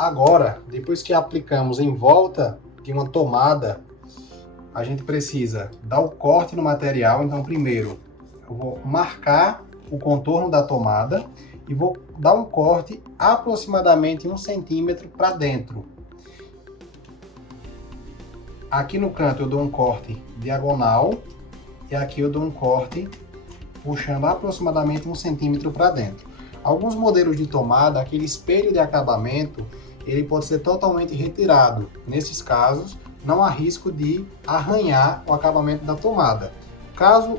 Agora, depois que aplicamos em volta de uma tomada, a gente precisa dar o corte no material. Então, primeiro, eu vou marcar o contorno da tomada e vou dar um corte aproximadamente 1 centímetro para dentro. Aqui no canto eu dou um corte diagonal e aqui eu dou um corte puxando aproximadamente 1 centímetro para dentro. Alguns modelos de tomada, aquele espelho de acabamento, ele pode ser totalmente retirado. Nesses casos, não há risco de arranhar o acabamento da tomada. Caso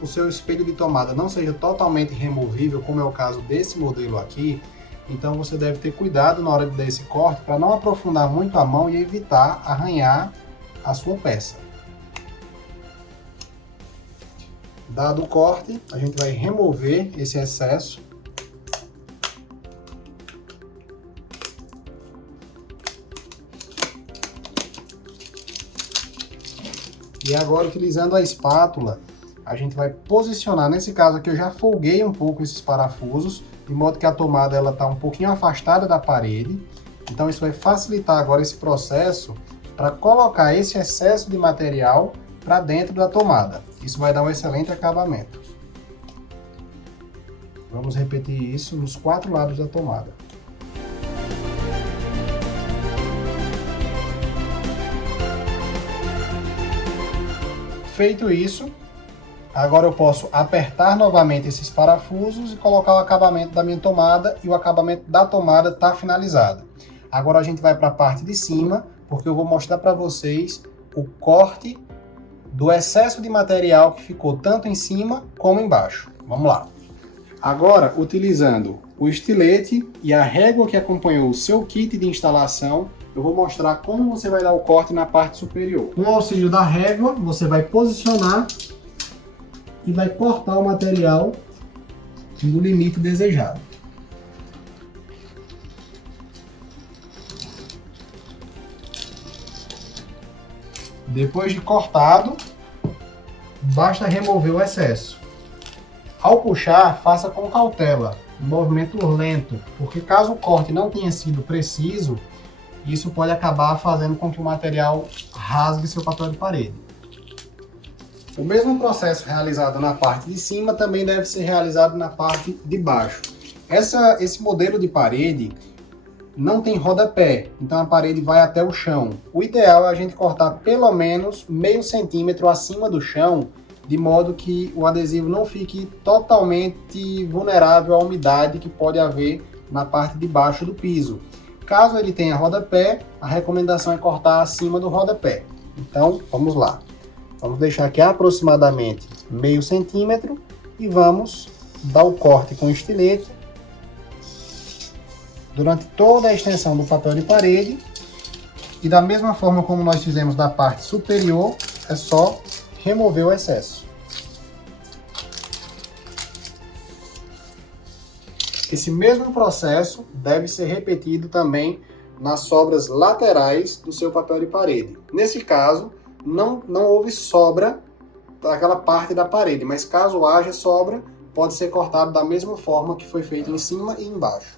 o seu espelho de tomada não seja totalmente removível, como é o caso desse modelo aqui, então você deve ter cuidado na hora de dar esse corte para não aprofundar muito a mão e evitar arranhar a sua peça. Dado o corte, a gente vai remover esse excesso. E agora, utilizando a espátula, a gente vai posicionar. Nesse caso aqui eu já folguei um pouco esses parafusos, de modo que a tomada ela está um pouquinho afastada da parede. Então isso vai facilitar agora esse processo para colocar esse excesso de material para dentro da tomada. Isso vai dar um excelente acabamento. Vamos repetir isso nos 4 lados da tomada. Feito isso, agora eu posso apertar novamente esses parafusos e colocar o acabamento da minha tomada, e o acabamento da tomada está finalizado. Agora a gente vai para a parte de cima, porque eu vou mostrar para vocês o corte do excesso de material que ficou tanto em cima como embaixo. Vamos lá. Agora, utilizando o estilete e a régua que acompanhou o seu kit de instalação, eu vou mostrar como você vai dar o corte na parte superior. Com o auxílio da régua, você vai posicionar e vai cortar o material no limite desejado. Depois de cortado, basta remover o excesso. Ao puxar, faça com cautela, um movimento lento, porque caso o corte não tenha sido preciso, isso pode acabar fazendo com que o material rasgue seu papel de parede. O mesmo processo realizado na parte de cima também deve ser realizado na parte de baixo. Esse modelo de parede não tem rodapé, então a parede vai até o chão. O ideal é a gente cortar pelo menos meio centímetro acima do chão, de modo que o adesivo não fique totalmente vulnerável à umidade que pode haver na parte de baixo do piso. Caso ele tenha rodapé, a recomendação é cortar acima do rodapé. Então, vamos lá. Vamos deixar aqui aproximadamente meio centímetro e vamos dar o corte com o estilete durante toda a extensão do papel de parede. E da mesma forma como nós fizemos da parte superior, é só remover o excesso. Esse mesmo processo deve ser repetido também nas sobras laterais do seu papel de parede. Nesse caso, não houve sobra daquela parte da parede, mas caso haja sobra, pode ser cortado da mesma forma que foi feito em cima e embaixo.